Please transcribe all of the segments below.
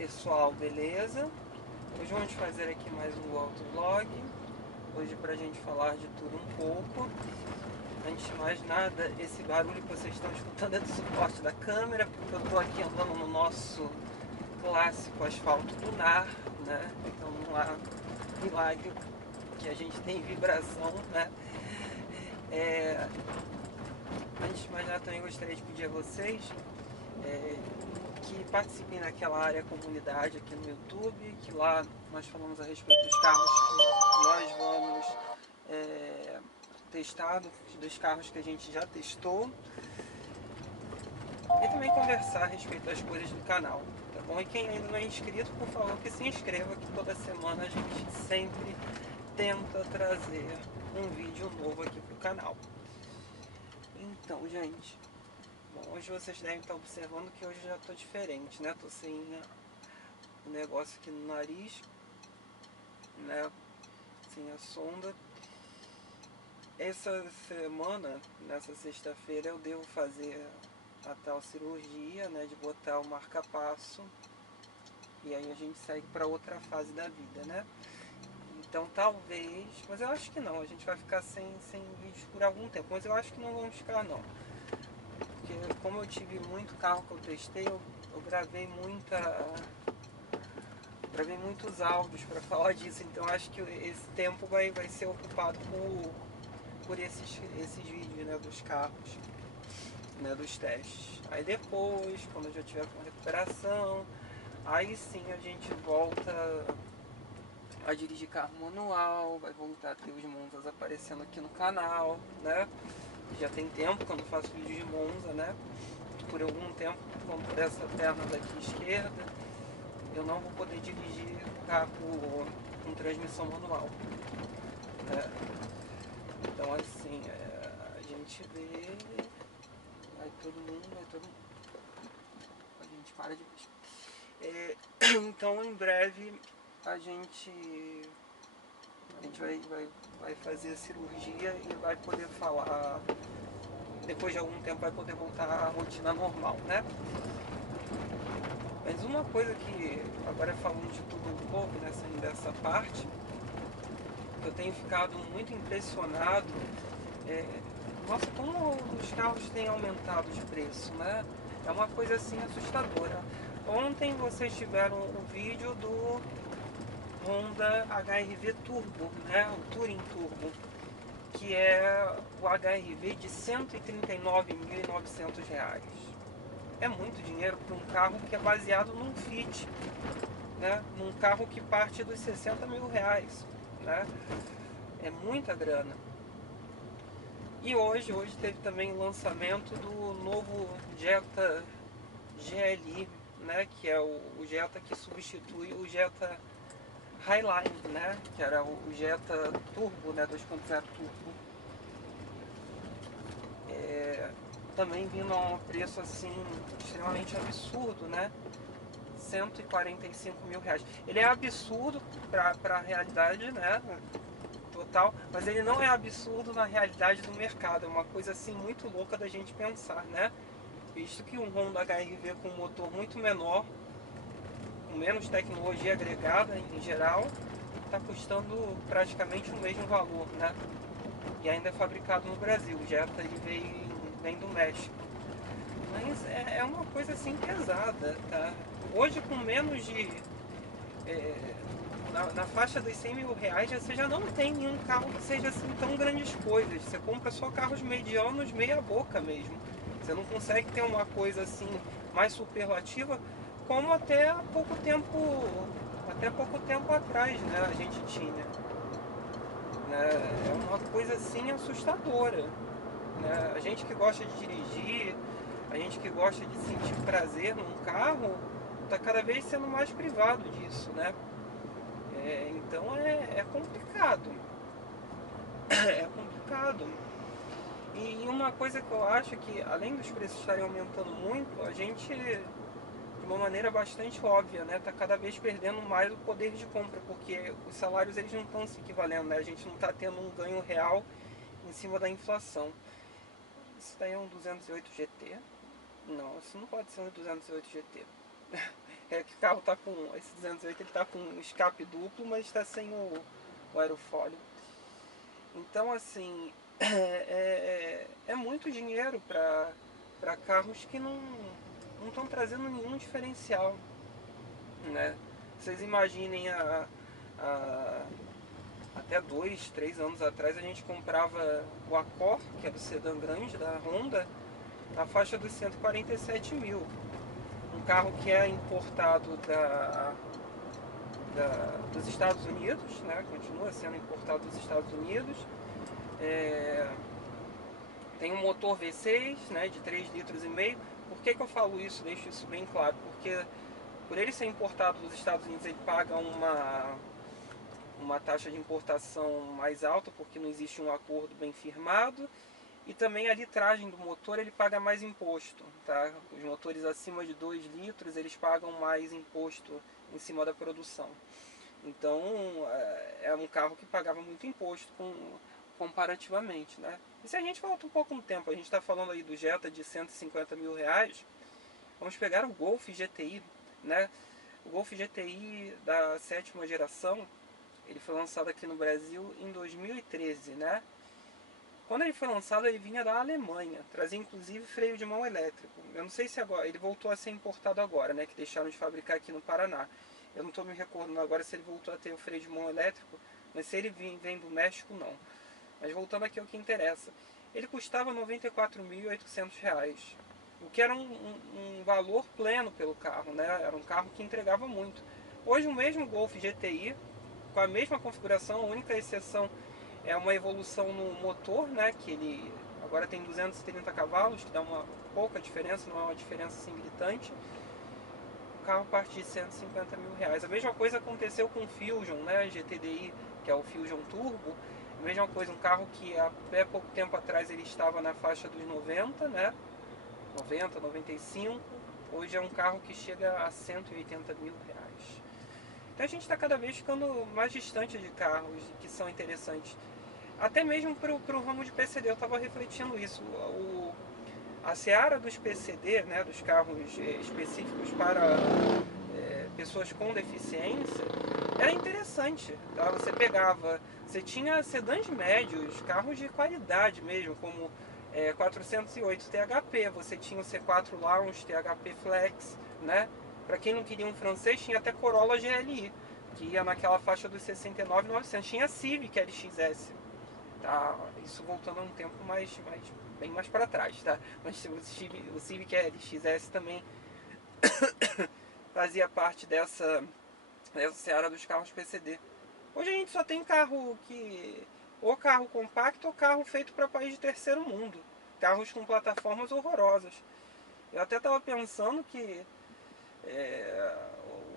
Pessoal, beleza? Hoje vamos fazer aqui mais um autovlog. Hoje pra gente falar de tudo um pouco. Antes de mais nada, esse barulho que vocês estão escutando é do suporte da câmera, porque eu tô aqui andando no nosso clássico asfalto lunar, né? Então não há milagre que a gente tem vibração, né? Antes de mais nada, também gostaria de pedir a vocês que participem daquela área comunidade aqui no YouTube, que lá nós falamos a respeito dos carros que nós vamos testar, dos carros que a gente já testou, e também conversar a respeito das coisas do canal, tá bom? E quem ainda não é inscrito, por favor que se inscreva, que toda semana a gente sempre tenta trazer um vídeo novo aqui pro canal. Então, gente, bom, hoje vocês devem estar observando que hoje eu já estou diferente, né? Tô sem o negócio aqui no nariz, né? Sem a sonda. Essa semana, nessa sexta-feira, eu devo fazer a tal cirurgia, né? De botar o marca-passo. E aí a gente segue para outra fase da vida, né? Então talvez, mas eu acho que não, a gente vai ficar sem vídeos por algum tempo, mas eu acho que não vamos ficar não. Porque como eu tive muito carro que eu testei, eu gravei muitos áudios para falar disso, então acho que esse tempo vai ser ocupado por esses vídeos, né, dos carros, né, dos testes. Aí depois, quando eu já tiver com recuperação, aí sim a gente volta a dirigir carro manual, vai voltar a ter os Monzas aparecendo aqui no canal, né? Já tem tempo que eu não faço vídeo de Monza, né? Por algum tempo, por essa perna daqui esquerda, eu não vou poder dirigir carro com transmissão manual, né? Então assim, a gente vê, vai todo mundo, a gente para de ver. Então em breve a gente vai fazer a cirurgia e vai poder falar, depois de algum tempo vai poder voltar à rotina normal, né? Mas uma coisa que, agora falando de tudo um pouco dessa parte, que eu tenho ficado muito impressionado, nossa, como os carros têm aumentado de preço, né? É uma coisa assim assustadora. Ontem vocês tiveram o vídeo do Honda HR-V Turbo, né? O Touring Turbo, que é o HR-V de R$ 139.900. É muito dinheiro para um carro que é baseado num Fit, né? Num carro que parte dos R$ 60.000, né? É muita grana. E hoje teve também o lançamento do novo Jetta GLI, né? Que é o Jetta que substitui o Jetta Highline, né? Que era o Jetta Turbo, né? 2.0 Turbo. Também vindo a um preço assim extremamente absurdo, né? R$ 145.000. Ele é absurdo para a realidade, né? Total, mas ele não é absurdo na realidade do mercado. É uma coisa assim muito louca da gente pensar, né? Visto que um Honda HR-V com um motor muito menor, com menos tecnologia agregada em geral, está custando praticamente o mesmo valor, né? E ainda é fabricado no Brasil. O Jetta ele vem do México. Mas é uma coisa assim pesada, tá? Hoje com menos de... na faixa dos R$ 100.000 você já não tem nenhum carro que seja assim tão grandes coisas. Você compra só carros medianos meia boca mesmo. Você não consegue ter uma coisa assim mais superlativa como até pouco tempo atrás, né, a gente tinha, né? É uma coisa assim assustadora, né? A gente que gosta de dirigir, a gente que gosta de sentir prazer num carro, está cada vez sendo mais privado disso, né? Então é complicado. É complicado. E uma coisa que eu acho que, além dos preços estarem aumentando muito, a gente, de uma maneira bastante óbvia, né, está cada vez perdendo mais o poder de compra, porque os salários eles não estão se equivalendo, né? A gente não está tendo um ganho real em cima da inflação. Isso daí é um 208 GT? Não, isso não pode ser um 208 GT. É que o carro tá com, esse 208 ele tá com escape duplo, mas está sem o aerofólio. Então assim, é muito dinheiro para carros que não estão trazendo nenhum diferencial, né? Vocês imaginem a até 2, 3 anos atrás a gente comprava o Accord, que é do sedã grande da Honda, na faixa dos 147 mil. Um carro que é importado dos Estados Unidos, né? Continua sendo importado dos Estados Unidos. Tem um motor V6, né, de 3,5 litros. Por que eu falo isso? Deixo isso bem claro. Porque por ele ser importado dos Estados Unidos, ele paga uma taxa de importação mais alta, porque não existe um acordo bem firmado. E também a litragem do motor ele paga mais imposto, tá? Os motores acima de 2 litros eles pagam mais imposto em cima da produção. Então é um carro que pagava muito imposto comparativamente, né? E se a gente volta um pouco no tempo, a gente está falando aí do Jetta de 150 mil reais, vamos pegar o Golf GTI, né? O Golf GTI da 7ª geração, ele foi lançado aqui no Brasil em 2013, né? Quando ele foi lançado, ele vinha da Alemanha, trazia inclusive freio de mão elétrico. Eu não sei se agora, ele voltou a ser importado agora, né, que deixaram de fabricar aqui no Paraná. Eu não estou me recordando agora se ele voltou a ter o freio de mão elétrico, mas se ele vem do México, não. Mas voltando aqui ao que interessa. Ele custava R$ 94.800, o que era um valor pleno pelo carro, né? Era um carro que entregava muito. Hoje o mesmo Golf GTI, com a mesma configuração, a única exceção é uma evolução no motor, né, que ele agora tem 230 cavalos, que dá uma pouca diferença, não é uma diferença assim gritante. O carro parte de 150 mil reais. A mesma coisa aconteceu com o Fusion, né, GTDI, que é o Fusion Turbo. A mesma coisa, um carro que até pouco tempo atrás ele estava na faixa dos 90, né, 90, 95. Hoje é um carro que chega a 180 mil reais. Então a gente está cada vez ficando mais distante de carros que são interessantes. Até mesmo para o ramo de PCD, eu estava refletindo isso. A seara dos PCD, né, dos carros específicos para pessoas com deficiência, era interessante. Tá? Você tinha sedãs médios, carros de qualidade mesmo, como 408 THP, você tinha o C4 Lounge THP Flex, né? Para quem não queria um francês, tinha até Corolla GLI, que ia naquela faixa dos 69.900. Tinha Civic LXS, tá? Isso voltando a um tempo bem mais para trás, tá? Mas o Civic LXS também fazia parte dessa seara dos carros PCD. Hoje a gente só tem carro ou carro compacto ou carro feito para país de terceiro mundo, carros com plataformas horrorosas. Eu até estava pensando que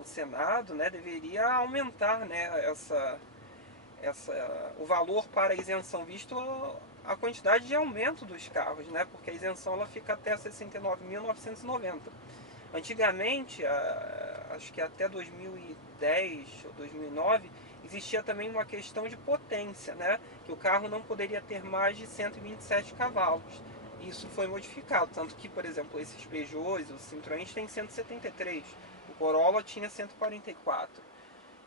o Senado, né, deveria aumentar, né, o valor para a isenção, visto a quantidade de aumento dos carros, né, porque a isenção ela fica até 69.990. Antigamente, acho que até 2010 ou 2009, existia também uma questão de potência, né, que o carro não poderia ter mais de 127 cavalos. Isso foi modificado, tanto que, por exemplo, esses Peugeots, os Citroën têm 173, o Corolla tinha 144.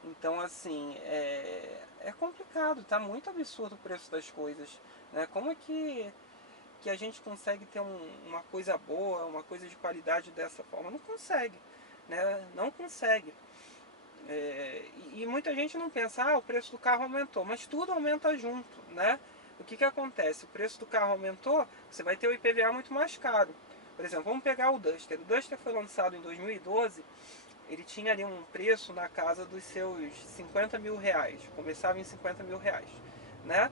Então, assim, é complicado, tá muito absurdo o preço das coisas, né? Como é que a gente consegue ter uma coisa boa, uma coisa de qualidade dessa forma? Não consegue, né? Não consegue. E muita gente não pensa, o preço do carro aumentou, mas tudo aumenta junto, né? O que acontece? O preço do carro aumentou, você vai ter o IPVA muito mais caro. Por exemplo, vamos pegar o Duster. O Duster foi lançado em 2012, ele tinha ali um preço na casa dos seus 50 mil reais, começava em 50 mil reais, né?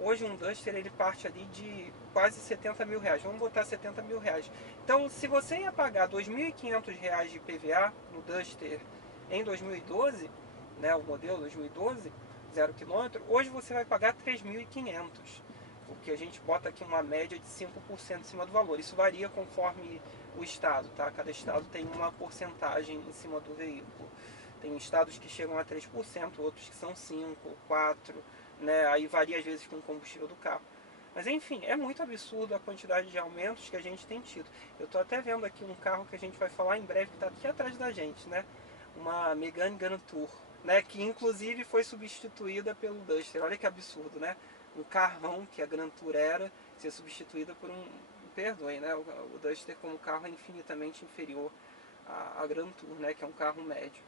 Hoje um Duster ele parte ali de quase 70 mil reais, vamos botar 70 mil reais. Então, se você ia pagar 2.500 reais de IPVA no Duster em 2012, né, o modelo 2012, 0 km, hoje você vai pagar 3.500, porque a gente bota aqui uma média de 5% em cima do valor. Isso varia conforme o estado, tá? Cada estado tem uma porcentagem em cima do veículo. Tem estados que chegam a 3%, outros que são 5%, 4%, né? Aí varia às vezes com o combustível do carro. Mas enfim, é muito absurdo a quantidade de aumentos que a gente tem tido. Eu estou até vendo aqui um carro que a gente vai falar em breve, que está aqui atrás da gente, né? Uma Megane Grand Tour, né? Que inclusive foi substituída pelo Duster. Olha que absurdo, né? Um carrão que a Grand Tour era, ser substituída por um, perdoem, né? O Duster como carro é infinitamente inferior à Grand Tour, né? Que é um carro médio.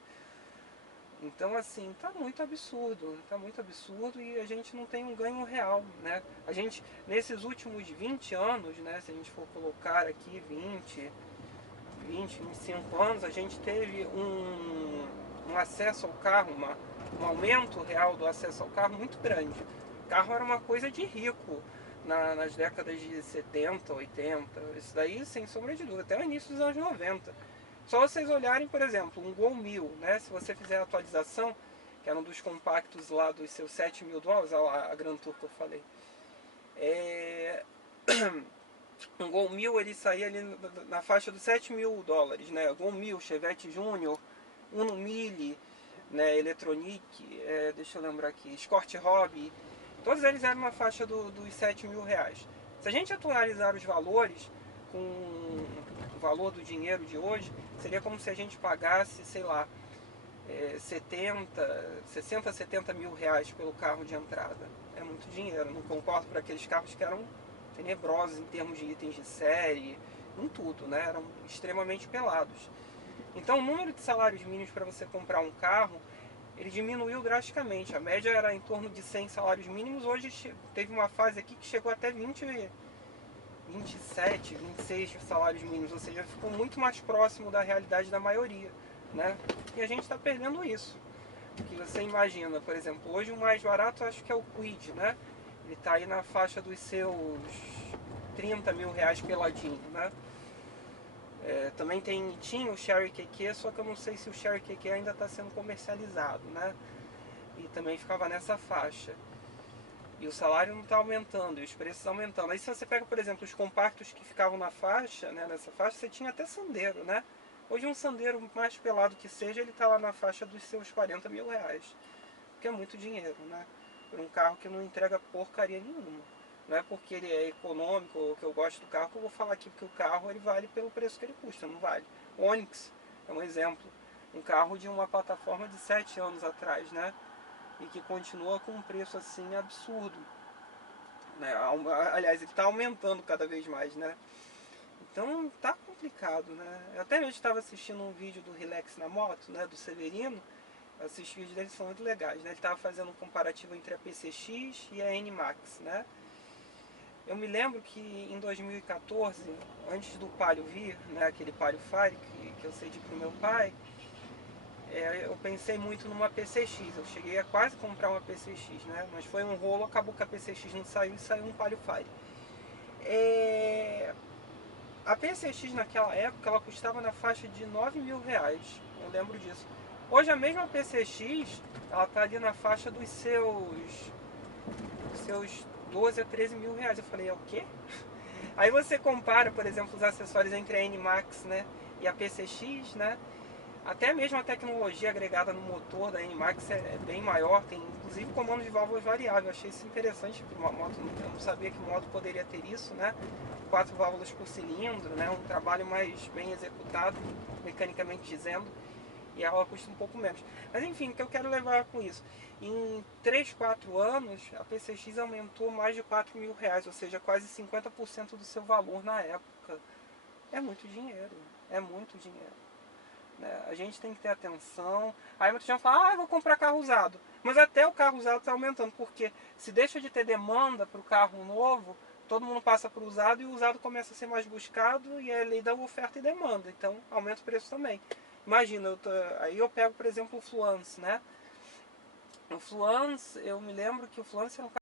Então, assim, tá muito absurdo e a gente não tem um ganho real, né? A gente, nesses últimos 20 anos, né, se a gente for colocar aqui 25 anos, a gente teve um acesso ao carro, um aumento real do acesso ao carro muito grande. O carro era uma coisa de rico nas décadas de 70, 80, isso daí sem sombra de dúvida, até o início dos anos 90. Só vocês olharem, por exemplo, um Gol 1000, né? Se você fizer a atualização, que era um dos compactos lá dos seus $7.000, a Grand Tour que eu falei. Um Gol 1000 ele saía ali na faixa dos $7.000, né? Gol 1000, Chevette Júnior, Uno Mille, né? Electronic, deixa eu lembrar aqui, Escort Hobby, todos eles eram na faixa dos R$7.000. Se a gente atualizar os valores com o valor do dinheiro de hoje, seria como se a gente pagasse, sei lá, 60, 70 mil reais pelo carro de entrada. É muito dinheiro, não concordo para aqueles carros que eram tenebrosos em termos de itens de série, em tudo, né? Eram extremamente pelados. Então o número de salários mínimos para você comprar um carro, ele diminuiu drasticamente. A média era em torno de 100 salários mínimos, hoje teve uma fase aqui que chegou até 27, 26 salários mínimos, ou seja, ficou muito mais próximo da realidade da maioria, né? E a gente está perdendo isso. Que você imagina, por exemplo, hoje o mais barato acho que é o Kwid, né? Ele está aí na faixa dos seus 30 mil reais peladinho, né? Também tinha o Cherry QQ, só que eu não sei se o Cherry QQ ainda está sendo comercializado, né? E também ficava nessa faixa. E o salário não está aumentando, e os preços aumentando. Aí se você pega, por exemplo, os compactos que ficavam na faixa, né, nessa faixa, você tinha até Sandero, né? Hoje um Sandero mais pelado que seja, ele está lá na faixa dos seus 40 mil reais. Que é muito dinheiro, né? Por um carro que não entrega porcaria nenhuma. Não é porque ele é econômico ou que eu gosto do carro que eu vou falar aqui, porque o carro ele vale pelo preço que ele custa, não vale. O Onix é um exemplo. Um carro de uma plataforma de 7 anos atrás, né? E que continua com um preço assim absurdo, né? Aliás, ele está aumentando cada vez mais, né? Então tá complicado, né? Eu até mesmo estava assistindo um vídeo do Relax na Moto, né? Do Severino. Esses vídeos dele são muito legais, né? Ele estava fazendo um comparativo entre a PCX e a NMAX, né? Eu me lembro que em 2014, antes do Palio vir, né? Aquele Palio Fire que eu cedi pro meu pai, eu pensei muito numa PCX. Eu cheguei a quase comprar uma PCX, né? Mas foi um rolo, acabou que a PCX não saiu e saiu um Palio Fire. A PCX naquela época ela custava na faixa de 9 mil reais, eu lembro disso. Hoje a mesma PCX ela tá ali na faixa dos seus 12 a 13 mil reais. Eu falei, é o quê? Aí você compara, por exemplo, os acessórios entre a NMAX, né, e a PCX, né? Até mesmo a tecnologia agregada no motor da NMAX é bem maior, tem inclusive comando de válvulas variáveis. Eu achei isso interessante, porque uma moto, eu não sabia que moto poderia ter isso, né? 4 válvulas por cilindro, né? Um trabalho mais bem executado, mecanicamente dizendo, e ela custa um pouco menos. Mas enfim, o que eu quero levar com isso? Em 3, 4 anos, a PCX aumentou mais de 4 mil reais, ou seja, quase 50% do seu valor na época. É muito dinheiro, é muito dinheiro. A gente tem que ter atenção. Aí muita gente fala, eu vou comprar carro usado. Mas até o carro usado está aumentando, porque se deixa de ter demanda para o carro novo, todo mundo passa para o usado e o usado começa a ser mais buscado e é a lei da oferta e demanda. Então aumenta o preço também. Imagina, aí eu pego, por exemplo, o Fluence, né? O Fluence, eu me lembro que o Fluence era um